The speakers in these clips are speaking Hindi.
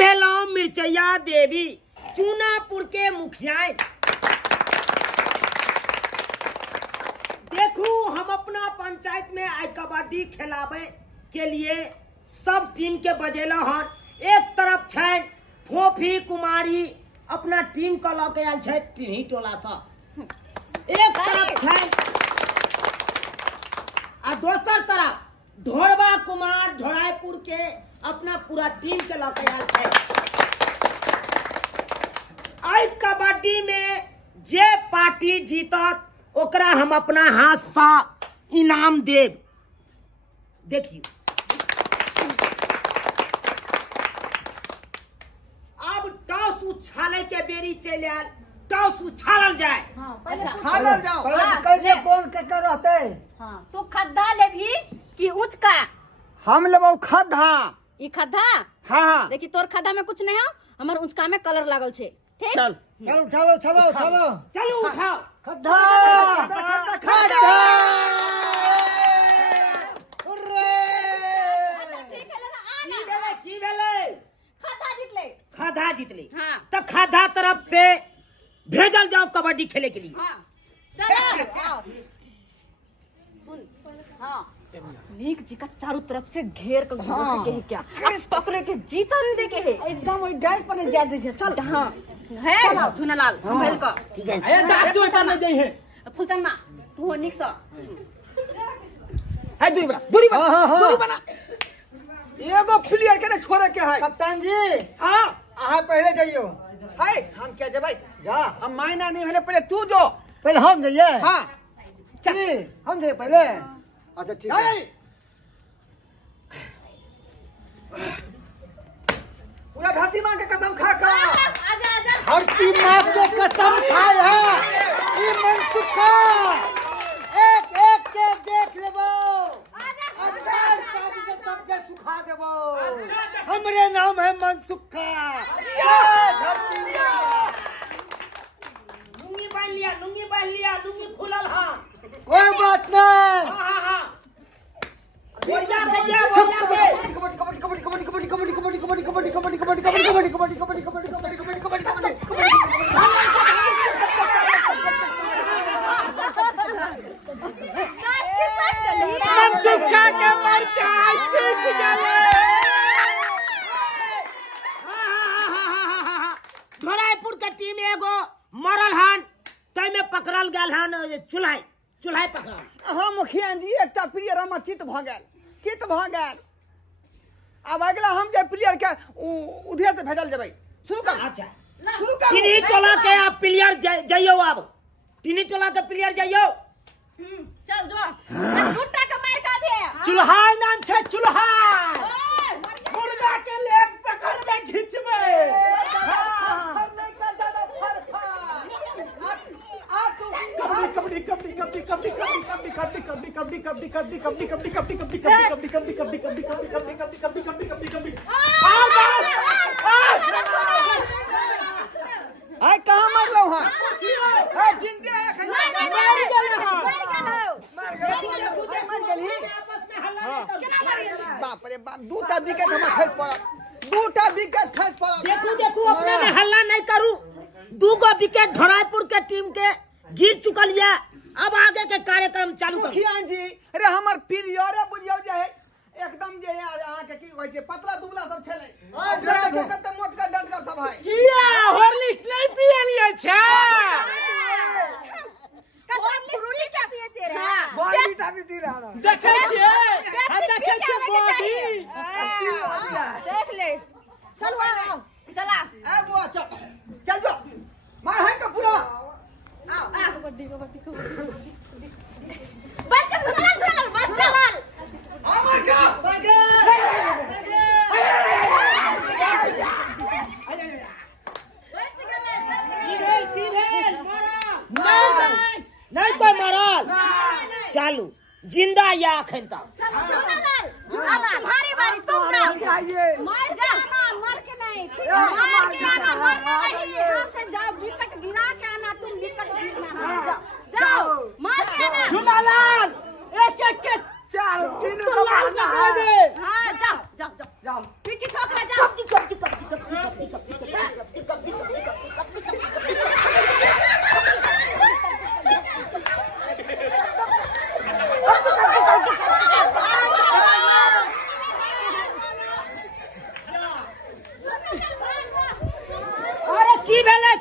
भेलो मिर्चैया देवी चूनापुर के मुखिया। देखू हम अपना पंचायत में आई कबड्डी खिलावे के लिए सब टीम के बजेला हन। एक तरफ छै फोफी कुमारी अपना टीम का लके आयल छै टिन्ही टोला से। एक तरफ छै आ दोसर तरफ ढोरबा कुमार ढोराईपुर के अपना पूरा टीम के लके आयल छै। आई कबड्डी में जे पार्टी जीतत ओकरा हम अपना हाथ से इनाम देव। देखिए अब टॉस उछाले के बेरी चले आयल। टॉस उछालल जाए। उछालल जाओ। पहले कौन केकर रहते? तू खद्दा लेभी कि ऊंच का? हम लेबो खद्दा। ई खद्दा? हां देखी तोर खद्दा में कुछ नहीं हो, हमर ऊंचका में कलर लागल छे। ठीक चल चलो चलो चलो चलो चलो उठाओ खद्दा खद्दा खद्दा। की भेले? खद्दा जीतले। खद्दा जीतले। हाँ। तो खद्दा तरफ से भेजल जाओ कबड्डी खेले के लिए। हाँ चलो आओ। सुन हाँ नीक जी का चारों तरफ से घेर कर घूम के है क्या? अब पकड़े के जीतन दे के है एकदम वही डाइट पर जा दे चल। हाँ है झुनालाल संभल का। ठीक है ए दास से उतर ले जाई है। फुलचन मा तू निक सा है दूरी बना दूरी बना। एगो प्लेयर के ना छोड़े के है। कप्तान जी हां आ पहले जाइयो। हाय हम क्या जे भाई जा हम मायना नहीं भेले पहले तू जो। पहले हम जाइए। हां चल हम जाइए पहले। अच्छा ठीक है। पूरा धरती मां के कसम खा खा। आजा आजा धरती मां के कसम खाए है ई मनसुखा। एक एक के देख लेबो। सबके सुखा देबो। हमरे नाम है मनसुखा। लुंगी बांध लिया लुंगी खुलल। हां कोई बात नहीं। हां बढ़िया बढ़िया मनसुखा के मरचा सीख गए। ढोराईपुर के टीम एगो मरल हन तै में पकड़ल गेल हन चुल्हा पकड़ल। हाँ मुखिया जी एकटा प्लेयर हमर चित भ गेल। अब अगला हम जे प्लेयर के उधर से भेजल जेबै। शुरू कर। अच्छा शुरू कर। टिन्ही टोला के आप प्लेयर जाइयो। अब टिन्ही टोला के प्लेयर जाइयो। चल जो गुट्टा का मार का भी है। चुल्हा नाम छे चुल्हा। मुर्गा के लेग पकड़ में खींचबे। हाय कहां मरलो हां? हाय जिंदे है खैर मर गेल हां। मर गेल ही। बाप रे बाप दूटा विकेट हमरा खस पड़ल। देखू अपने में हल्ला नहीं करू। दूगो विकेट ढोराईपुर के टीम के गिर चुकल है। अब आगे के कार्यक्रम चालू करू। मुखिया जी अरे हमर प्लेयर बुझियो जे है एकदम जे अहाँ के की कहै छै पतला दुबला सब छले। और कते मोटका डंडका सब है। किया हॉर्लिक्स नहीं पियलिए छै? कसम फ्रूटी क्या पिए तेरे? बॉडी टाबी दी रहा। देखे छे बॉडी। देख ले चल आओ चला ए बुआ चल जो मार है का पूरा। आओ कबड्डी बच्चा झुनल आमार का नहीं कोई मरल। चालू जिंदा या अखन तक। झुनल भारी भारी तुम ना मर जा ना मर के नहीं। ठीक है मार के आना मरना नहीं। यहां से जाओ विकेट गिरा के आना। तुम विकेट गिरना जाओ मार के आना। झुनलाल एक के चल तीनों को मारना है। हां जाओ पीठी ठोक ले जाओ।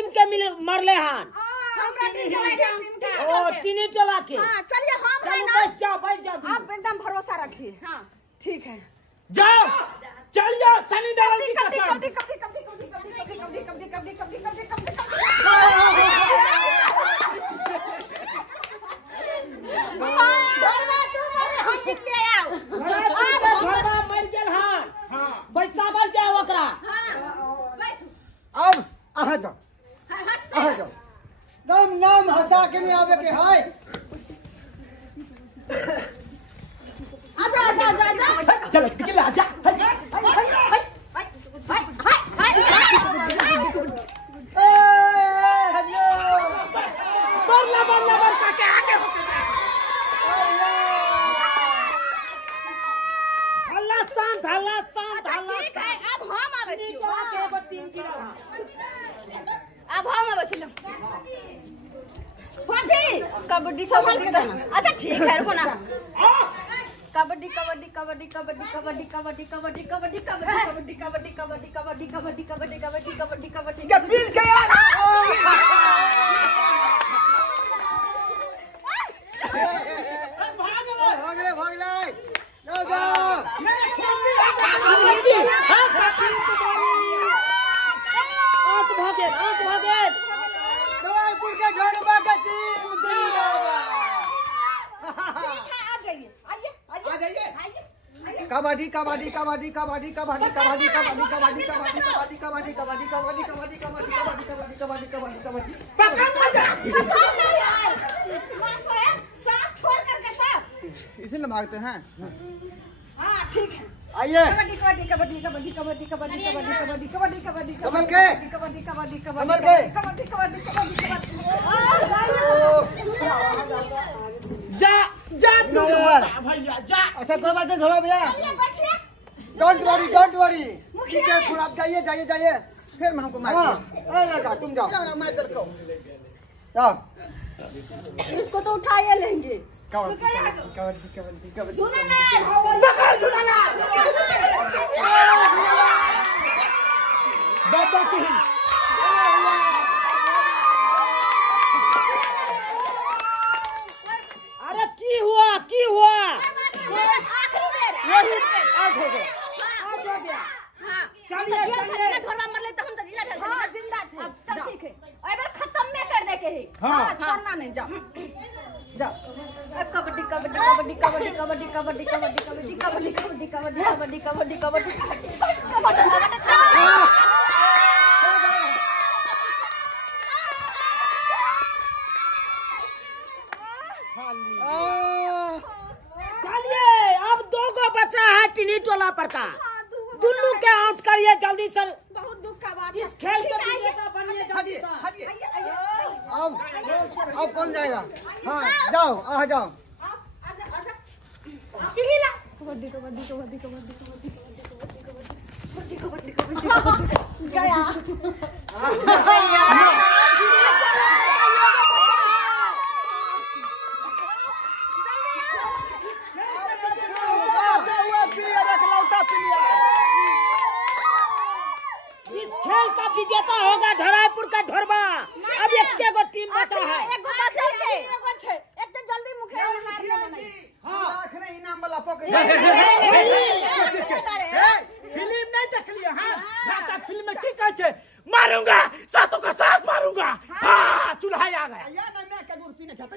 टीम के मरले हन? हमरा टीम के ओ तीन टोला के। हां चलिए हम है चलो ना। बैठ जाओ आप एकदम भरोसा रखिए। हां ठीक है। जाओ चल जाओ सनी देओल की कसम। घरवा मर गेल हन। बैसावल जाओ ओकरा। अब आहा जाओ नाम हंसा के नहीं आवे के हाय। आजा चल निकल आजा। कबड्डी संभाल के देना। अच्छा ठीक है रुको ना। कबड्डी कबड्डी कबड्डी कबड्डी कबड्डी कबड्डी कबड्डी कबड्डी कबड्डी कबड्डी कबड्डी कबड्डी कबड्डी कबड्डी कबड्डी कबड्डी कबड्डी कबड्डी के यार भाग ले जाओ दवाईपुर के ढोलबा का टीम कबड्डी कबड्डी कबड्डी कबड्डी कबड्डी कबड्डी कबड्डी कबड्डी कबड्डी कबड्डी कबड्डी कबड्डी कबड्डी कबड्डी कबड्डी कबड्डी कबड्डी कबड्डी साथ छोड़ करके सब इसे न भागते हैं। हाँ ठीक है। आइए कबड्डी कबड्डी कबड्डी कबड्डी कबड्डी कबड्डी कबड्डी कबड्डी कबड्डी कबड्डी कमल के कबड्डी कबड्डी कमल के कबड्डी कबड्डी कबड्डी जा जा भैया जा। अच्छा कोई बात नहीं धोला भैया। डोंट वरी ठीक है थोड़ा आप जाइए फिर मैं हमको मार लड़का तुम जाओ मार कर को जाओ। इसको तो उठाए लेंगे। कबड्डी अरे की हुआ आउट हो गया। चलिए घरवा मरले तो हम तो जिंदा थे। चल ठीक है एबार खत्म में कर दे के है। हां छोड़ना नहीं जाओ कबड्डी कबड्डी कबड्डी कबड्डी कबड्डी कबड्डी कबड्डी कबड्डी कबड्डी कबड्डी कबड्डी कबड्डी कबड्डी चलिए अब 2 गो बचा है टिनी टोला पर का। दुनू के आउट करिए जल्दी सर। बहुत दुख का बात है। इस खेल के विजेता बनिए जल्दी सर। अब कौन जाएगा? हाँ जाओ आ जाओ। चिल्ला कबड्डी कबड्डी कबड्डी कबड्डी कबड्डी कबड्डी कबड्डी गया इस खेल का विजेता होगा धराईपुर का ढोरबा। अब एक गो टीम बचा है। एगो बचा है इतने जल्दी मुखे हार ले नहीं। हां आखिरी इनाम वाला पकड़ फिल्म नहीं देख लिया। हां भाषा फिल्म में की कहै छे मारूंगा सातों का साथ मारूंगा। हां चूल्हा आ गया या ना मैं का दूध पीने चाहता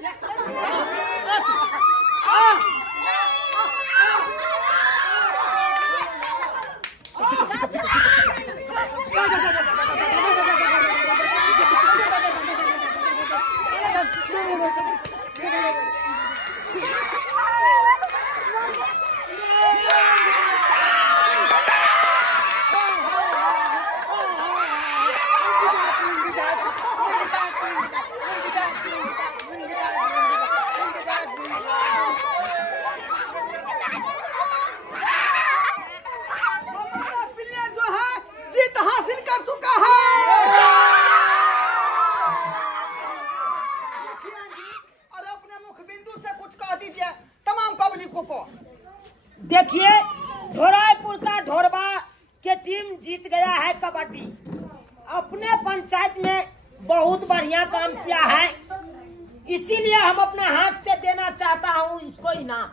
देखिए धराईपुर का ढोरबा के टीम जीत गया है कबड्डी। अपने पंचायत में बहुत बढ़िया काम किया है, इसीलिए हम अपने हाथ से देना चाहता हूँ इसको इनाम।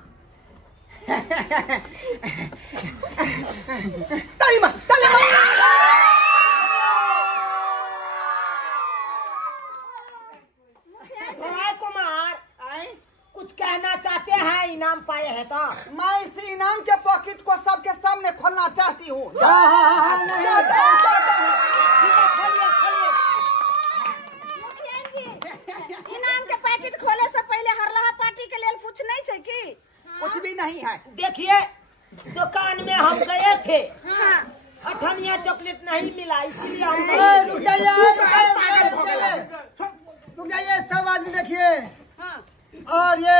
कुमार कुछ कहना चाहते हैं इनाम पाए हैं तो? मैं इस इनाम के पॉकेट को सबके सामने खोलना चाहती हूँ। इनाम के पैकेट खोले से पहले हरलाहा पार्टी के लिए कुछ नहीं है कि? कुछ भी नहीं है। देखिए दुकान में हम गए थे, अठनिया चॉकलेट नहीं मिला, इसलिए हम रुक जाइए सब आदमी देखिए। और ये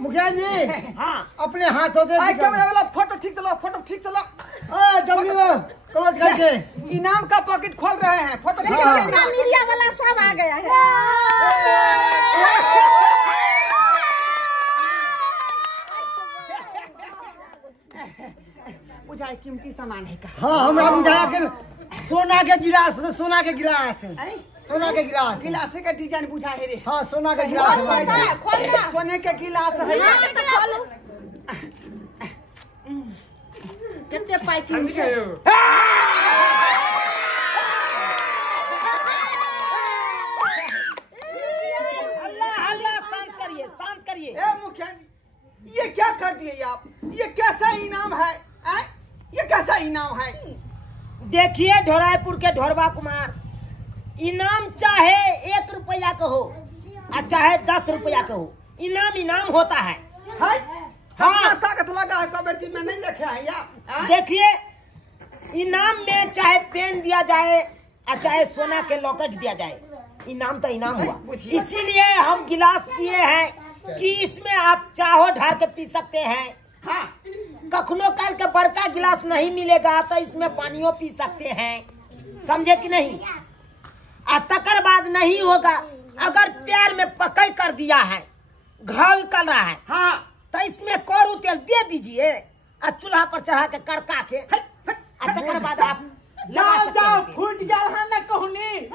मुखिया जी हाँ अपने हाथों से कैमरा वाला फोटो ठीक से लो, फोटो ठीक से लो। जल्दी लो क्लोज करके इनाम का पॉकेट खोल रहे हैं। फोटो ठीक से मीडिया वाला सब आ गया है। बुझाए कीमती सामान है का? हाँ हमरा बुझाया कि सोना के गिलास, सोना के गिलास, सोना के गिलास, गिलास का डिजाइन बुझा है रे। हाँ सोना के गिलास, सोने के गिलास है। कितने पैकिंग है? शांत करिए, शांत करिए। मुखिया जी ये क्या कर दिए आप? ये कैसा इनाम है? ये कैसा इनाम है? देखिए ढोराईपुर के ढोरवा कुमार, इनाम चाहे 1 रुपया का हो और चाहे 10 रुपया का हो, इनाम इनाम होता है। हाँ ताकत लगा है कबड्डी में नहीं देखे हैं या? देखिए इनाम में चाहे पेन दिया जाए और चाहे सोना के लॉकेट दिया जाए, इनाम तो इनाम हुआ। इसीलिए हम गिलास दिए हैं कि इसमें आप चाहो ढार के पी सकते हैं। हाँ कखनो काल के बड़का गिलास नहीं मिलेगा तो इसमें पानियों पी सकते हैं, समझे कि नहीं? तकर बाद नहीं होगा, अगर प्यार में पकड़ कर दिया है, घाव निकल रहा है, हाँ तो इसमें कड़ू तेल दे दीजिए और चूल्हा पर चढ़ा के कड़का के तकर बाद आप जाओ फूट गया है ना कहूनी।